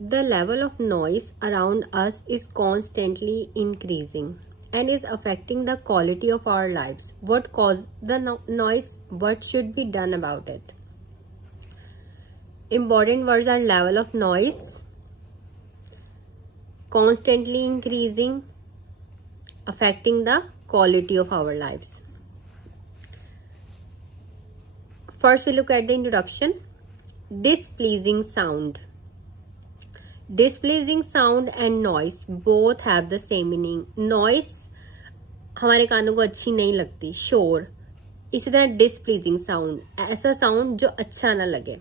The level of noise around us is constantly increasing and is affecting the quality of our lives. What causes the noise? What should be done about it? Important words are level of noise, constantly increasing, affecting the quality of our lives. First, we look at the introduction. Displeasing sound. Displeasing sound and noise both have the same meaning. Noise हमारे कानों को अच्छी नहीं लगती, शोर. इसी तरह displeasing sound, ऐसा sound जो अच्छा ना लगे.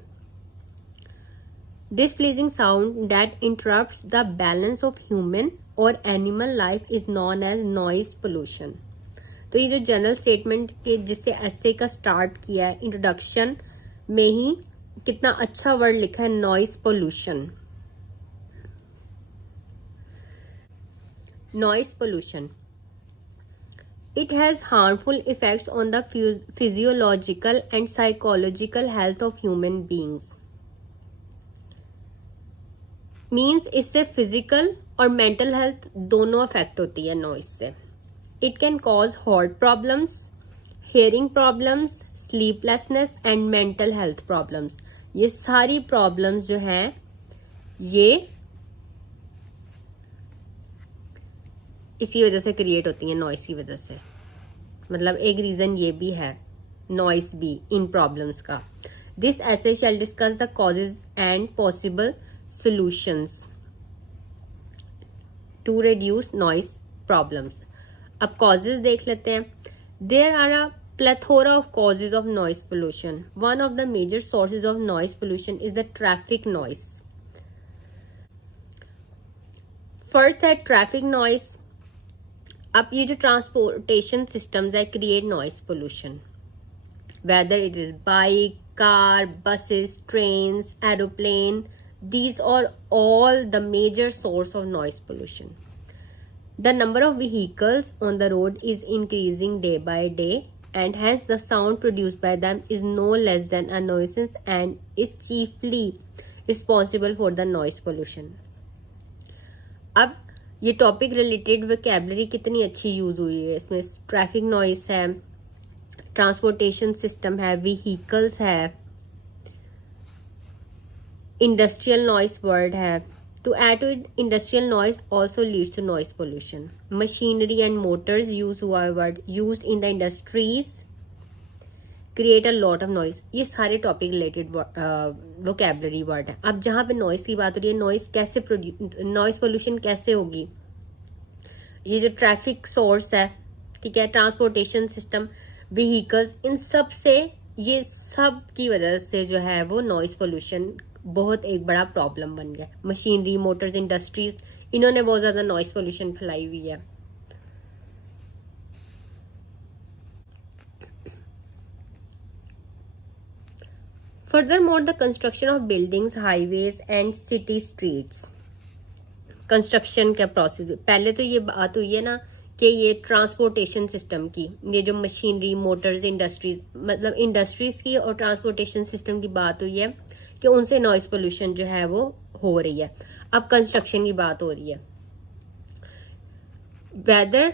Displeasing sound that interrupts the balance of human or animal life is known as noise pollution. तो ये जो जनरल स्टेटमेंट के जिससे ऐसे का स्टार्ट किया है इंट्रोडक्शन में ही, कितना अच्छा वर्ड लिखा है, noise pollution. Noise pollution, it has harmful effects on the physiological and psychological health of human beings. Means इससे फिजिकल और मेंटल हेल्थ दोनों अफेक्ट होती है नॉइस से. It can cause heart problems, hearing problems, sleeplessness and mental health problems. ये सारी problems जो हैं ये इसी वजह से क्रिएट होती हैं, नॉइस की वजह से. मतलब एक रीजन ये भी है नॉइस भी इन प्रॉब्लम्स का. दिस ऐसे shall discuss the causes and possible solutions to reduce noise problems. अब causes देख लेते हैं. There are a plethora of causes of noise pollution. One of the major sources of noise pollution is the traffic noise. First है traffic noise. अब ये जो transportation systems है create noise pollution. Whether it is bike, car, buses, trains, aeroplane, these are all the major source of noise pollution. The number of vehicles on the road is increasing day by day, and hence the sound produced by them is no less than a nuisance and is chiefly responsible for the noise pollution. अब ये topic related vocabulary कितनी अच्छी use हुई है इसमें. Traffic noise है, transportation system है, vehicles है, इंडस्ट्रियल नॉइस वर्ड है. To add to it, industrial noise also leads to noise pollution. Machinery and motors use हुआ word use in the industries create a lot of noise. ये सारे topic related vocabulary word है. अब जहां पे noise की बात हो रही है, नॉइस कैसे नॉइस पोल्यूशन कैसे होगी. ये जो ट्रैफिक सोर्स है, ठीक है, ट्रांसपोर्टेशन सिस्टम, व्हीकल्स, इन सब से, ये सब की वजह से जो है वो नॉइस पोल्यूशन बहुत एक बड़ा प्रॉब्लम बन गया. मशीनरी, मोटर्स, इंडस्ट्रीज, इन्होंने बहुत ज्यादा नॉइस पोल्यूशन फैलाई हुई है. Furthermore, the construction of buildings, highways and city streets. Construction का प्रोसेस, पहले तो ये बात हुई है ना कि ये ट्रांसपोर्टेशन सिस्टम की, ये जो मशीनरी, मोटर्स, इंडस्ट्रीज, मतलब इंडस्ट्रीज की और ट्रांसपोर्टेशन सिस्टम की बात हुई है कि उनसे नॉइस पोल्यूशन जो है वो हो रही है. अब कंस्ट्रक्शन की बात हो रही है. वेदर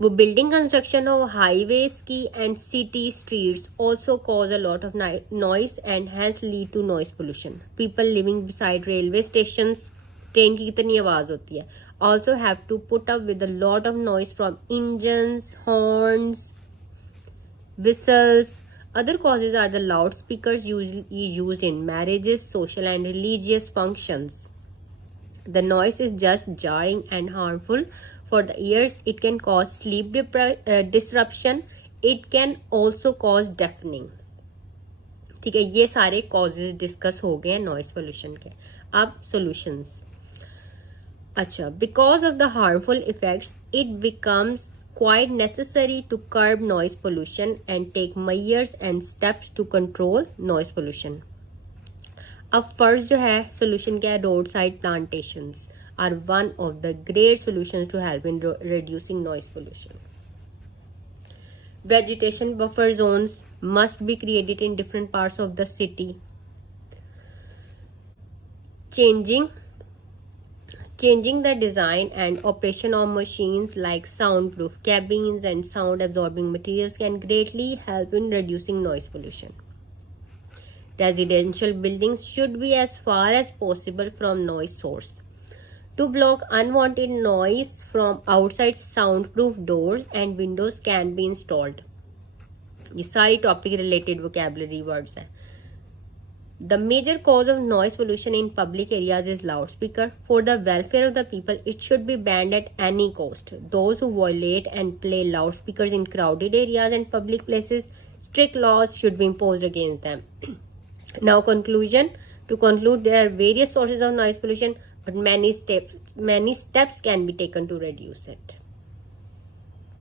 वो बिल्डिंग कंस्ट्रक्शन हो, हाईवेज की and city streets also cause a lot of noise and has lead to noise pollution. People living beside railway station, train की कितनी आवाज होती है, also have to put up with a lot of noise from engines, horns, whistles. Other causes are the loudspeakers usually used in marriages, social and religious functions. The noise is just jarring and harmful for the ears. It can cause sleep disruption. It can also cause deafening. ठीक है, ये सारे causes discuss हो गए हैं noise pollution के. अब solutions. अच्छा, because of the harmful effects, it becomes quite necessary to curb noise pollution and take measures and steps to control noise pollution. अब फर्स्ट जो है सोल्यूशन क्या है, road side plantations are one of the great solutions to help in reducing noise pollution. Vegetation buffer zones must be created in different parts of the city. Changing the design and operation of machines like soundproof cabins and sound absorbing materials can greatly help in reducing noise pollution. Residential buildings should be as far as possible from noise source. To block unwanted noise from outside, soundproof doors and windows can be installed. ये सारी topic related vocabulary words हैं. The major cause of noise pollution in public areas is loudspeaker. For the welfare of the people, it should be banned at any cost. Those who violate and play loudspeakers in crowded areas and public places, strict laws should be imposed against them. Now, conclusion. To conclude, there are various sources of noise pollution, but many steps can be taken to reduce it.